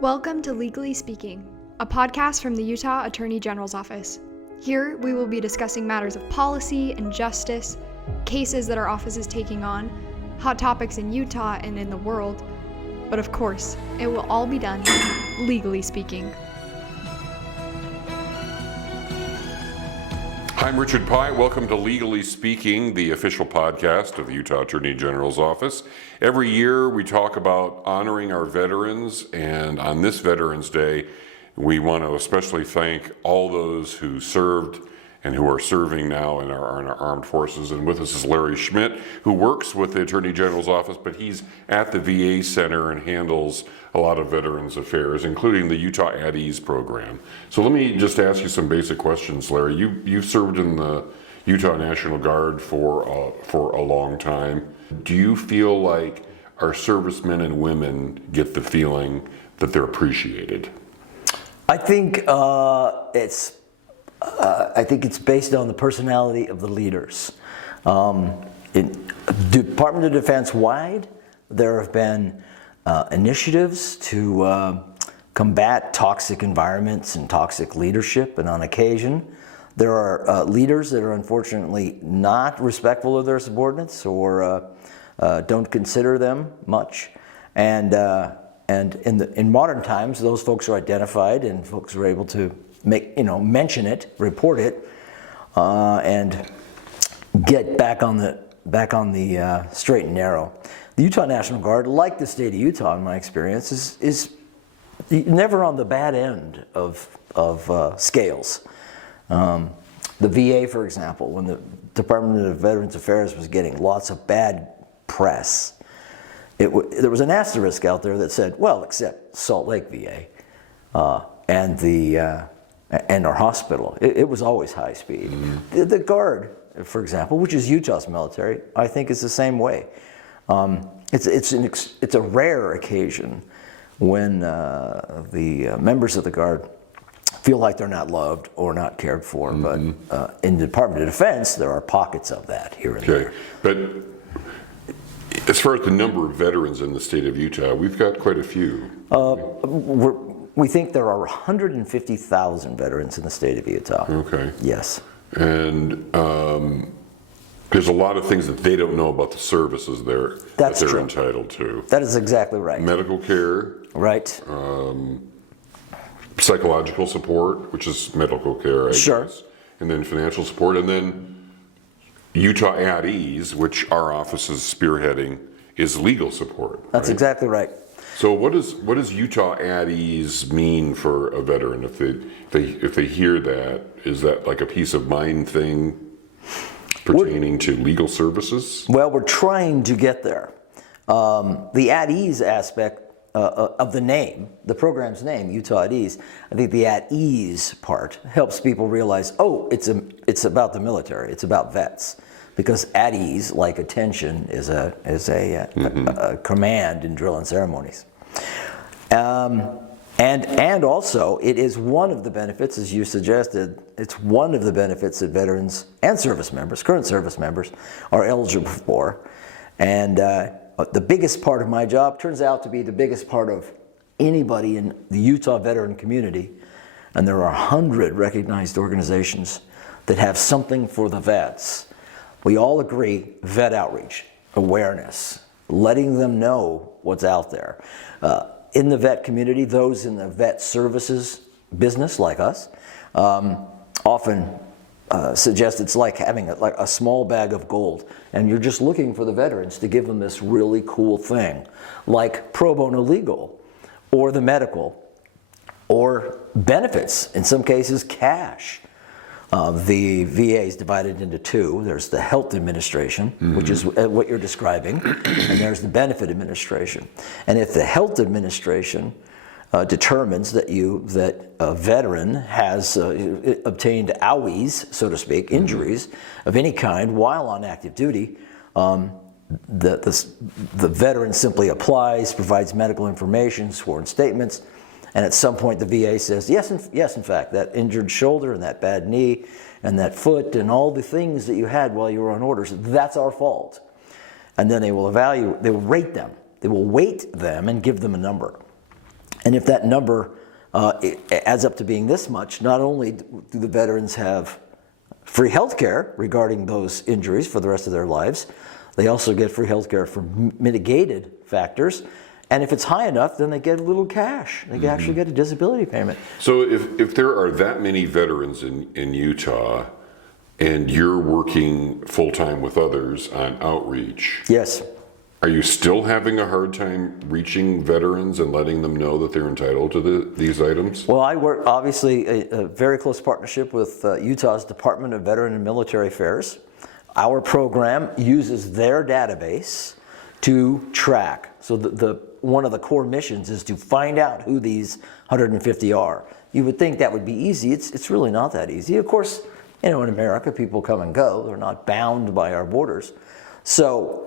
Welcome to Legally Speaking, a podcast from the Utah Attorney General's Office. Here, we will be discussing matters of policy and justice, cases that our office is taking on, hot topics in Utah and in the world, but of course, it will all be done legally speaking. I'm Richard Pye. Welcome to Legally Speaking, the official podcast of the Utah Attorney General's Office. Every year we talk about honoring our veterans, and on this Veterans Day, we want to especially thank all those who served and who are serving now in our armed forces. And with us is Larry Schmidt, who works with the Attorney General's Office, but he's at the VA Center and handles a lot of veterans affairs, including the Utah at Ease program. So let me just ask you some basic questions, Larry. You've served in the Utah National Guard for a long time. Do you feel like our servicemen and women get the feeling that they're appreciated? I think it's based on the personality of the leaders. In Department of Defense wide, there have been initiatives to combat toxic environments and toxic leadership, and on occasion there are leaders that are unfortunately not respectful of their subordinates or don't consider them much, and in modern times those folks are identified and folks are able to mention it, report it, and get back on the straight and narrow. The Utah National Guard, like the state of Utah in my experience, is never on the bad end of scales. The VA, for example, when the Department of Veterans Affairs was getting lots of bad press, there was an asterisk out there that said, well, except Salt Lake VA and our hospital. It was always high speed. Mm-hmm. The Guard, for example, which is Utah's military, I think is the same way. It's a rare occasion when the members of the Guard feel like they're not loved or not cared for. Mm-hmm. But in the Department of Defense, there are pockets of that here and there. But as far as the number of veterans in the state of Utah, we've got quite a few. We think there are 150,000 veterans in the state of Utah. Okay. Yes. And there's a lot of things that they don't know about the services that they're entitled to. That is exactly right. Medical care. Right. Psychological support, which is medical care, I guess. And then financial support. And then Utah at Ease, which our office is spearheading, is legal support. That's exactly right. So what does Utah at Ease mean for a veteran? If they hear that, is that like a peace of mind thing pertaining to legal services? Well, we're trying to get there. The at ease aspect of the name, the program's name, Utah at Ease, I think the at ease part helps people realize, it's about the military, it's about vets. Because at ease, like attention, is a command in drill and ceremonies. And also, it is one of the benefits, as you suggested, it's one of the benefits that veterans and service members, current service members, are eligible for. And the biggest part of my job turns out to be the biggest part of anybody in the Utah veteran community. And there are 100 recognized organizations that have something for the vets. We all agree, vet outreach, awareness, letting them know what's out there. In the vet community, those in the vet services business, like us, often suggest it's like having a small bag of gold, and you're just looking for the veterans to give them this really cool thing, like pro bono legal, or the medical, or benefits, in some cases cash. The VA is divided into two. There's the health administration, mm-hmm. which is what you're describing, and there's the benefit administration. And if the health administration determines that a veteran has obtained owies, so to speak, injuries of any kind while on active duty, the veteran simply applies, provides medical information, sworn statements, and at some point the VA says, yes, in fact, that injured shoulder and that bad knee and that foot and all the things that you had while you were on orders, that's our fault. And then they will rate them. They will weight them and give them a number. And if that number it adds up to being this much, not only do the veterans have free health care regarding those injuries for the rest of their lives, they also get free health care for mitigated factors. And if it's high enough, then they get a little cash. They actually get a disability payment. So if there are that many veterans in Utah and you're working full-time with others on outreach, Yes. are you still having a hard time reaching veterans and letting them know that they're entitled to these items? Well, I work obviously a very close partnership with Utah's Department of Veteran and Military Affairs. Our program uses their database to track. So one of the core missions is to find out who these 150 are. You would think that would be easy. It's really not that easy. Of course, in America, people come and go. They're not bound by our borders. So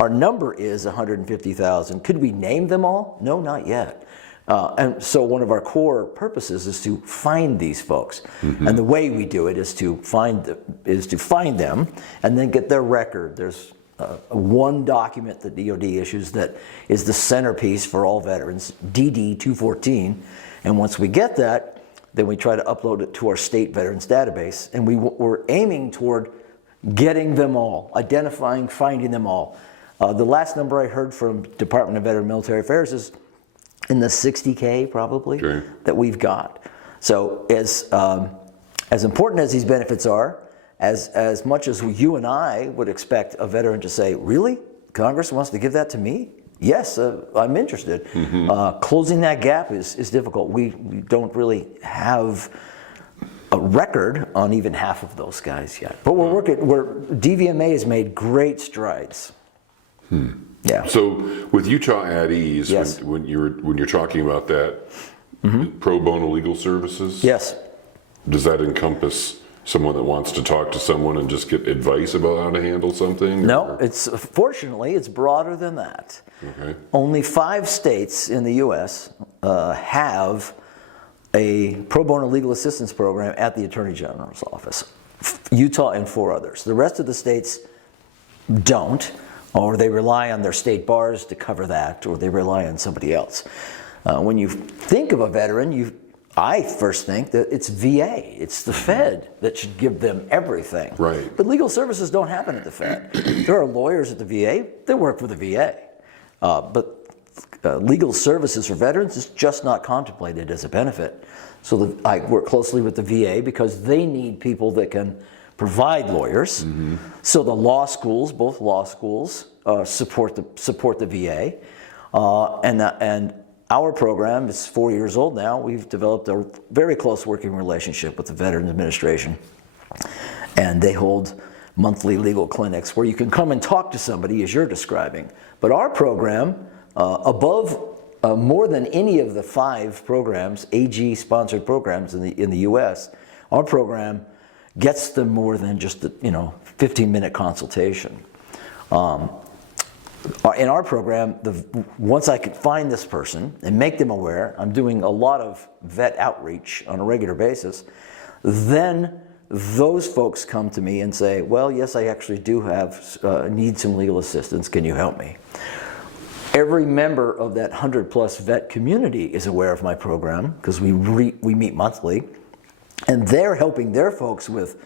our number is 150,000. Could we name them all? No, not yet. And so one of our core purposes is to find these folks. And the way we do it is to find them and then get their record. There's one document that DoD issues that is the centerpiece for all veterans, DD 214. And once we get that, then we try to upload it to our state veterans database. And we're aiming toward getting them all, identifying, finding them all. The last number I heard from Department of Veteran and Military Affairs is in the 60K probably that we've got. So as important as these benefits are, as much as you and I would expect a veteran to say, really? Congress wants to give that to me? Yes, I'm interested. Closing that gap is difficult. We don't really have a record on even half of those guys yet. But we're working, DVMA has made great strides. Yeah. So with Utah at Ease, Yes. when you're talking about that, pro bono legal services, Yes. does that encompass someone that wants to talk to someone and just get advice about how to handle something? No, fortunately it's broader than that. Okay. Only 5 states in the U.S. Have a pro bono legal assistance program at the Attorney General's office. Utah and 4 others. The rest of the states don't, or they rely on their state bars to cover that, or they rely on somebody else. When you think of a veteran, I first think that it's VA, it's the Fed that should give them everything. Right. But legal services don't happen at the Fed. There are lawyers at the VA that work for the VA. But legal services for veterans is just not contemplated as a benefit. So I work closely with the VA because they need people that can provide lawyers. So the law schools, both law schools, support the VA. And our program is 4 years old now. We've developed a very close working relationship with the Veterans Administration. And they hold monthly legal clinics where you can come and talk to somebody as you're describing. But our program, more than any of the 5 programs, AG-sponsored programs in the U.S., our program gets them more than just a 15-minute consultation. In our program, once I could find this person and make them aware, I'm doing a lot of vet outreach on a regular basis, then those folks come to me and say, well, yes, I actually do need some legal assistance. Can you help me? Every member of that 100-plus vet community is aware of my program because we meet monthly, and they're helping their folks with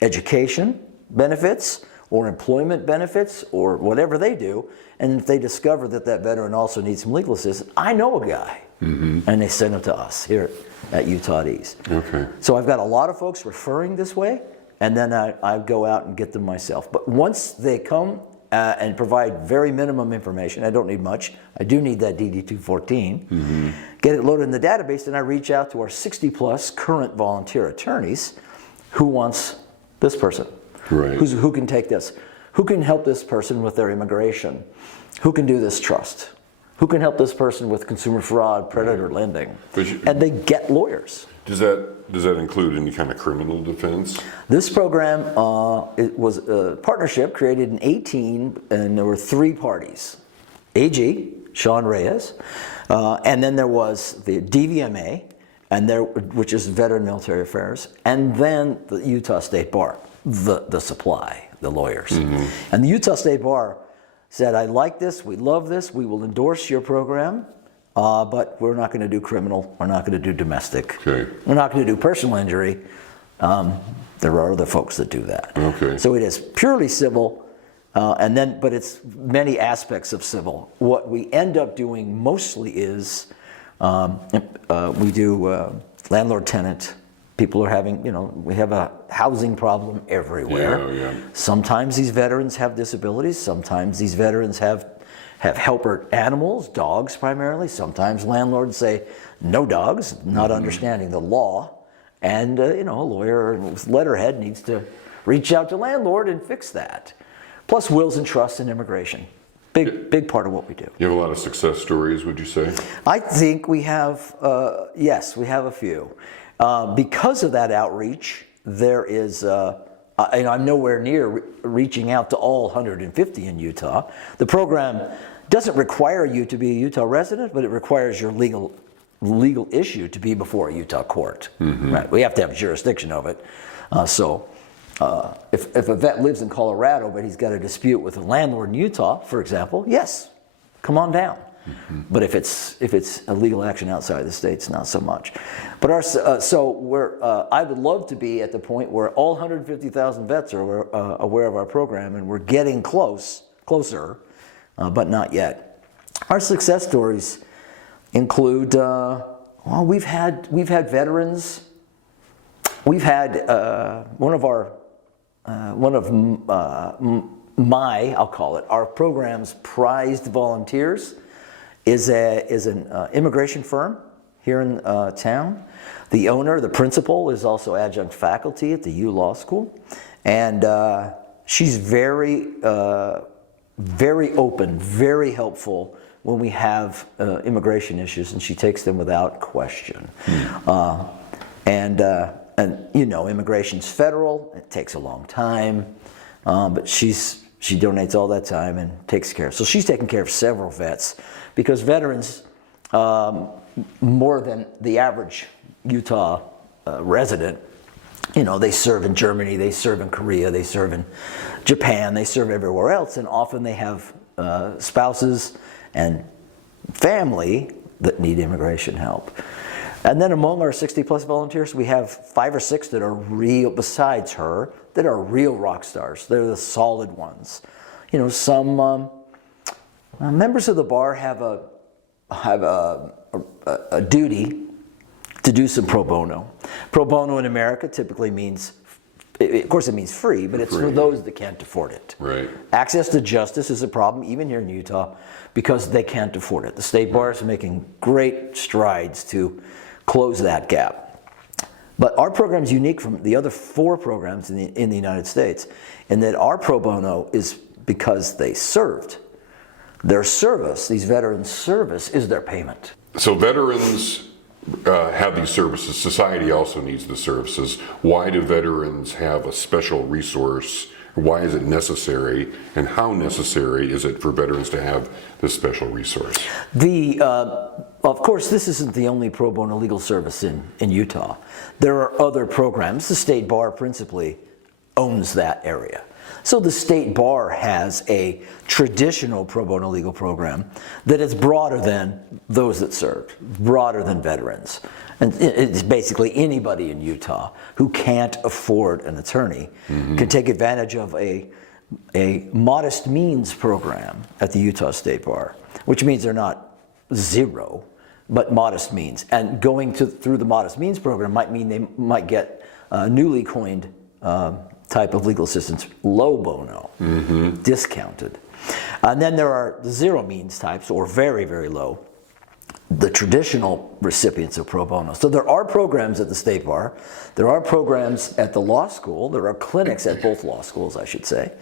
education benefits or employment benefits or whatever they do. And if they discover that veteran also needs some legal assistance, I know a guy. And they send him to us here at Utah at Ease. Okay. So I've got a lot of folks referring this way, and then I go out and get them myself. But once they come and provide very minimum information, I don't need much. I do need that DD 214. Get it loaded in the database, and I reach out to our 60-plus current volunteer attorneys who wants this person. Right. Who can take this? Who can help this person with their immigration? Who can do this trust? Who can help this person with consumer fraud, predator lending? And they get lawyers. Does that include any kind of criminal defense? This program it was a partnership created in 2018, and there were 3 parties: AG, Sean Reyes, and then there was the DVMA, which is Veteran Military Affairs, and then the Utah State Bar, the supply, the lawyers. And the Utah State Bar said, I like this, we love this, we will endorse your program, but we're not going to do criminal. We're not going to do domestic. Okay. We're not going to do personal injury. There are other folks that do that. Okay. So it is purely civil, but it's many aspects of civil. What we end up doing mostly is we do landlord-tenant. People are having, we have a housing problem everywhere. Yeah. Sometimes these veterans have disabilities. Sometimes these veterans have helper animals, dogs primarily. Sometimes landlords say no dogs, not understanding the law. And, a lawyer with letterhead needs to reach out to landlord and fix that. Plus wills and trusts and immigration. Big part of what we do. You have a lot of success stories, would you say? I think we have, yes, we have a few. Because of that outreach, there is, I'm nowhere near reaching out to all 150 in Utah. The program doesn't require you to be a Utah resident, but it requires your legal issue to be before a Utah court. Right? We have to have jurisdiction of it. If a vet lives in Colorado, but he's got a dispute with a landlord in Utah, for example, yes, come on down. But if it's a legal action outside the states, not so much. But I would love to be at the point where all 150,000 vets are aware of our program, and we're getting closer, but not yet. Our success stories include we've had veterans. We've had I'll call it our program's prized volunteers is an immigration firm here in town. The owner, the principal, is also adjunct faculty at the U Law School, and she's very open, very helpful when we have immigration issues, and she takes them without question. And immigration's federal. It takes a long time, but she donates all that time and takes care. So she's taken care of several vets, because veterans, more than the average Utah resident, they serve in Germany, they serve in Korea, they serve in Japan, they serve everywhere else, and often they have spouses and family that need immigration help. And then among our 60-plus volunteers, we have 5 or 6 that are real, besides her, that are real rock stars. They're the solid ones. Some members of the bar have a duty to do some pro bono. Pro bono in America typically means, of course it means free, but it's for those that can't afford it. Right. Access to justice is a problem, even here in Utah, because they can't afford it. The state bar is making great strides to close that gap. But our program is unique from the other 4 programs in the United States, in that our pro bono is because they served. Their service, these veterans' service, is their payment. So veterans have these services. Society also needs the services. Why do veterans have a special resource? Why is it necessary? And how necessary is it for veterans to have this special resource? Of course, this isn't the only pro bono legal service in Utah. There are other programs. The state bar principally owns that area. So the state bar has a traditional pro bono legal program that is broader than those that served, broader than veterans. And it's basically anybody in Utah who can't afford an attorney can take advantage of a modest means program at the Utah State Bar, which means they're not zero, but modest means. And going through the modest means program might mean they might get a newly coined type of legal assistance, low bono, discounted. And then there are the zero means types, or very, very low, the traditional recipients of pro bono. So there are programs at the State Bar, there are programs at the law school, there are clinics at both law schools, I should say,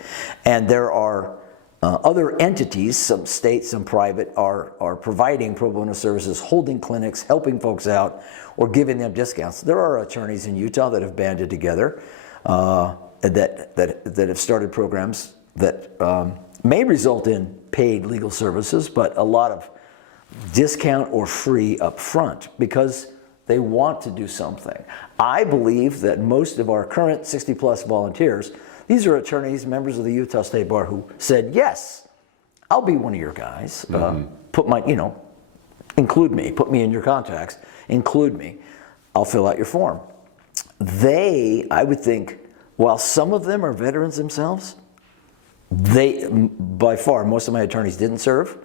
and there are other entities, some state, some private, are providing pro bono services, holding clinics, helping folks out, or giving them discounts. There are attorneys in Utah that have banded together that have started programs that may result in paid legal services, but a lot of discount or free up front because they want to do something. I believe that most of our current 60-plus volunteers, these are attorneys, members of the Utah State Bar who said, yes, I'll be one of your guys. Put my, include me, put me in your contacts, include me. I'll fill out your form. I would think, while some of them are veterans themselves, by far, most of my attorneys didn't serve,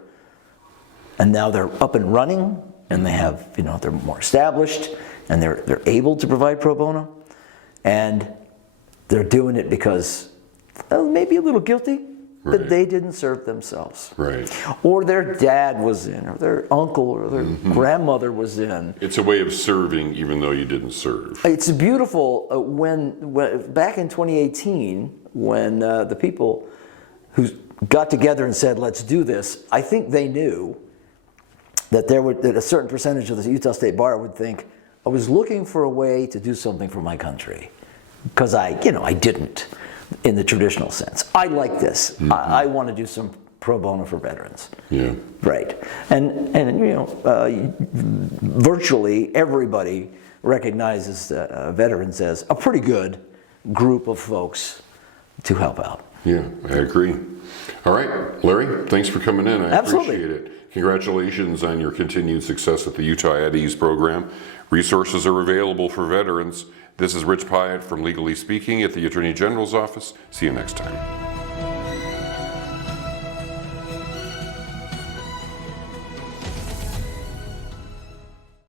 and now they're up and running, and they have, they're more established, and they're able to provide pro bono, and they're doing it because maybe a little guilty that they didn't serve themselves. Right. Or their dad was in, or their uncle, or their grandmother was in. It's a way of serving even though you didn't serve. It's beautiful when back in 2018, when the people who got together and said, let's do this, I think they knew that that a certain percentage of the Utah State Bar would think, I was looking for a way to do something for my country. Because I didn't in the traditional sense. I like this. I want to do some pro bono for veterans. Yeah. Right. And virtually everybody recognizes veterans as a pretty good group of folks to help out. Yeah, I agree. All right, Larry, thanks for coming in. I appreciate it. Congratulations on your continued success at the Utah at Ease program. Resources are available for veterans. This is Rich Pyatt from Legally Speaking at the Attorney General's office. See you next time.